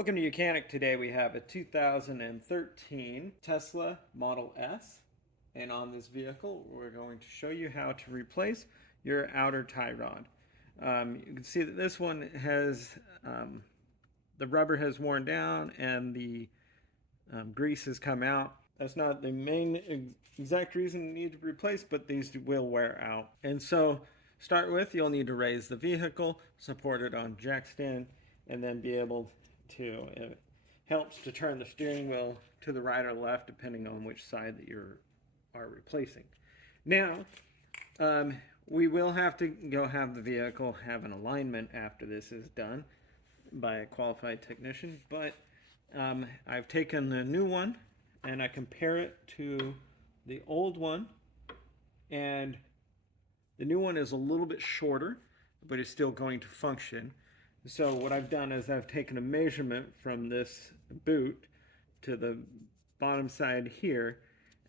Welcome to Mechanic. Today we have a 2013 Tesla Model S, and on this vehicle we're going to show you how to replace your outer tie rod. You can see that this one has the rubber has worn down and the grease has come out. That's not the main exact reason you need to replace, but these will wear out. And so start with, you'll need to raise the vehicle, support it on jack stand, and then be able to, it helps to turn the steering wheel to the right or left depending on which side that you are replacing. Now, we will have to go have the vehicle have an alignment after this is done by a qualified technician, but I've taken the new one and I compare it to the old one, and the new one is a little bit shorter, but it's still going to function. So what I've done is I've taken a measurement from this boot to the bottom side here,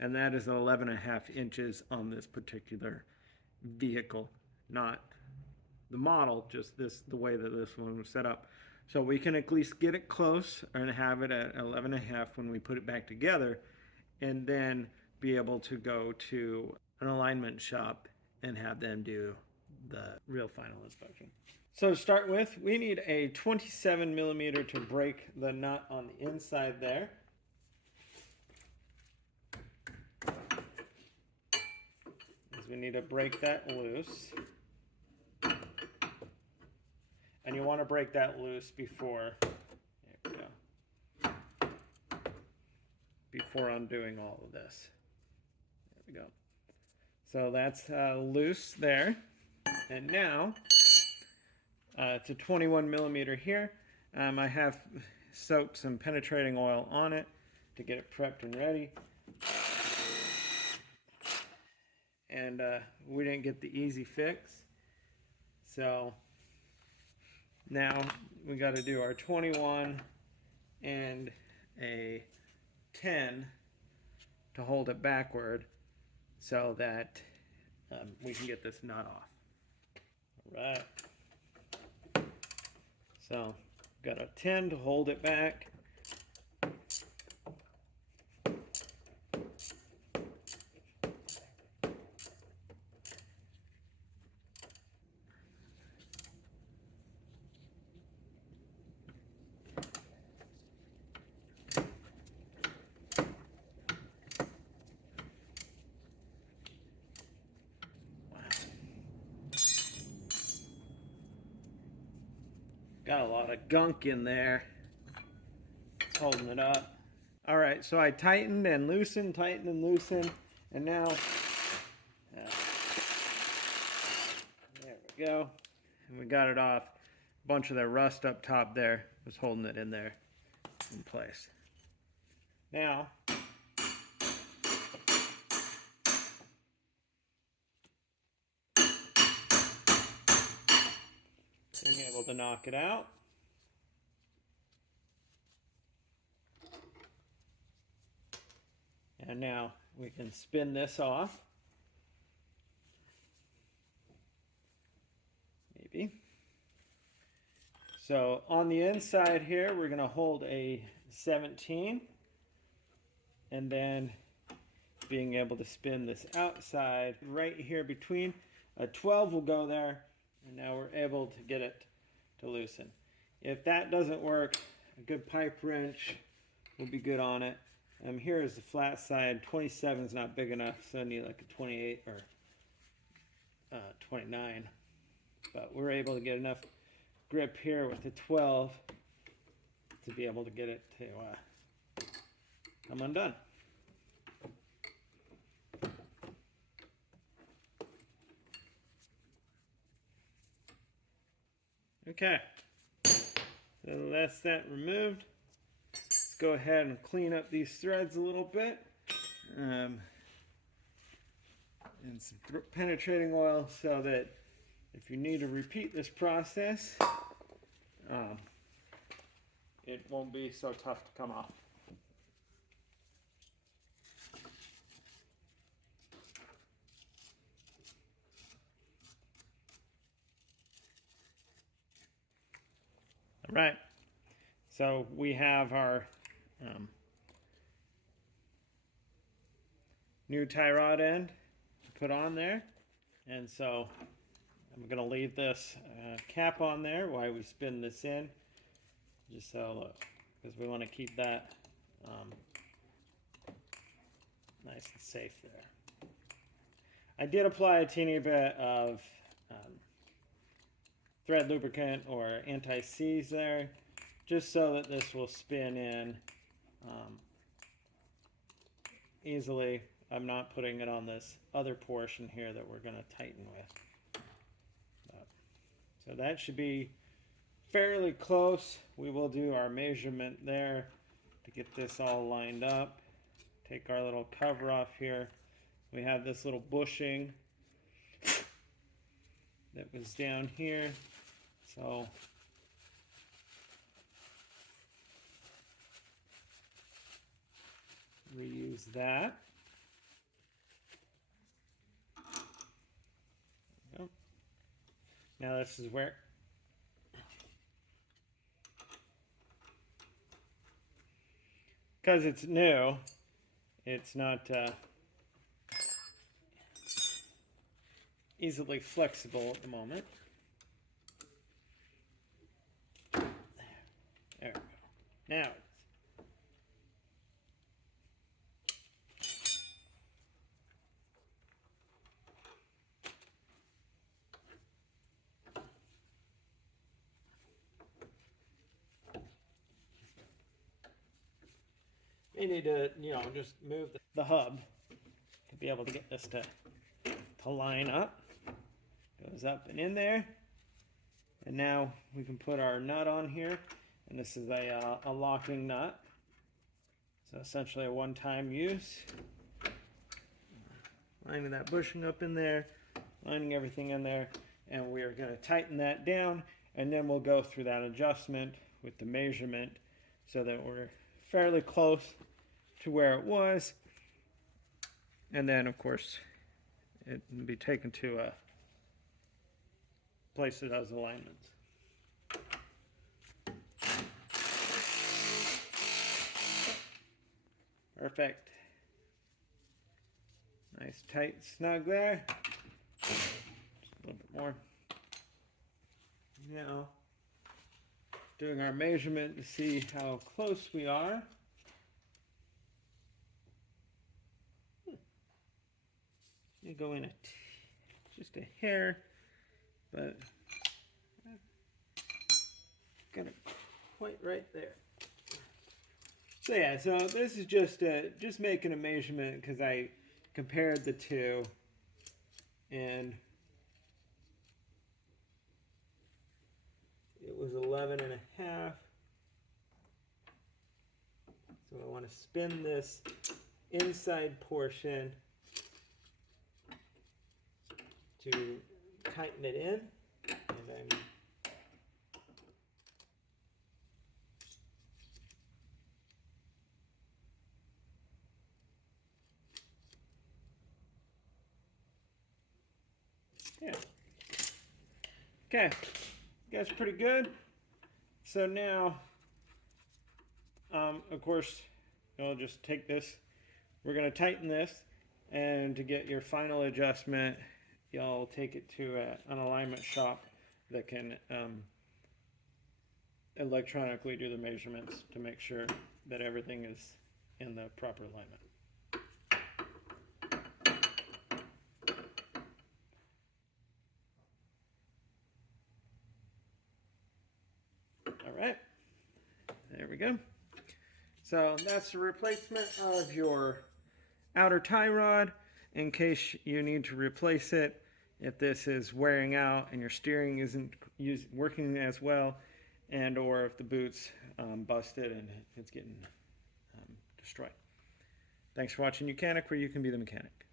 and that is 11.5 inches on this particular vehicle, not the model, just the way that this one was set up. So we can at least get it close and have it at 11.5 when we put it back together, and then be able to go to an alignment shop and have them do the real final inspection. So to start with, we need a 27 millimeter to break the nut on the inside there. As we need to break that loose. And you want to break that loose before, there we go, before undoing all of this. There we go. So that's loose there. And now, it's a 21 millimeter here. I have soaked some penetrating oil on it to get it prepped and ready. And we didn't get the easy fix. So now we got to do our 21 and a 10 to hold it backward so that we can get this nut off. All right. So got a 10 to hold it back. Got a lot of gunk in there. It's holding it up. All right, so I tightened and loosened, and now, there we go. And we got it off. A bunch of that rust up top there was holding it in there in place. Now, being able to knock it out. And now we can spin this off. Maybe. So on the inside here, we're going to hold a 17. And then being able to spin this outside right here between. A 12 will go there. And now we're able to get it to loosen. If that doesn't work, a good pipe wrench will be good on it. Here is the flat side. 27 is not big enough, so I need like a 28 or 29. But we're able to get enough grip here with the 12 to be able to get it to come undone. Okay, so that's that removed. Let's go ahead and clean up these threads a little bit. And some penetrating oil so that if you need to repeat this process, it won't be so tough to come off. All right. So we have our new tie rod end to put on there. And so I'm going to leave this cap on there while we spin this in. Just so, look, because we want to keep that nice and safe there. I did apply a teeny bit of thread lubricant or anti-seize there, just so that this will spin in easily. I'm not putting it on this other portion here that we're going to tighten with. So that should be fairly close. We will do our measurement there to get this all lined up. Take our little cover off here. We have this little bushing that was down here. So reuse that. There we go. Now this is where because it's new, it's not easily flexible at the moment. There we go. Now you need to, just move the hub to be able to get this to line up. Goes up and in there. And now we can put our nut on here. And this is a locking nut. So essentially a one-time use. Lining that bushing up in there, lining everything in there. And we are going to tighten that down. And then we'll go through that adjustment with the measurement so that we're fairly close to where it was. And then, of course, it will be taken to a place that has alignments. Perfect. Nice tight snug there. Just a little bit more. Now, doing our measurement to see how close we are. You go in just a hair, but got it quite right there. So yeah, so this is just making a measurement because I compared the two, and it was 11 and a half. So I want to spin this inside portion to tighten it in, and then yeah. Okay, that's pretty good. So now, of course, you'll just take this. We're going to tighten this, and to get your final adjustment, you'll take it to an alignment shop that can electronically do the measurements to make sure that everything is in the proper alignment. All right, there we go. So that's the replacement of your outer tie rod in case you need to replace it if this is wearing out and your steering isn't working as well, and or if the boot's busted and it's getting destroyed. Thanks for watching Mechanic, where you can be the mechanic.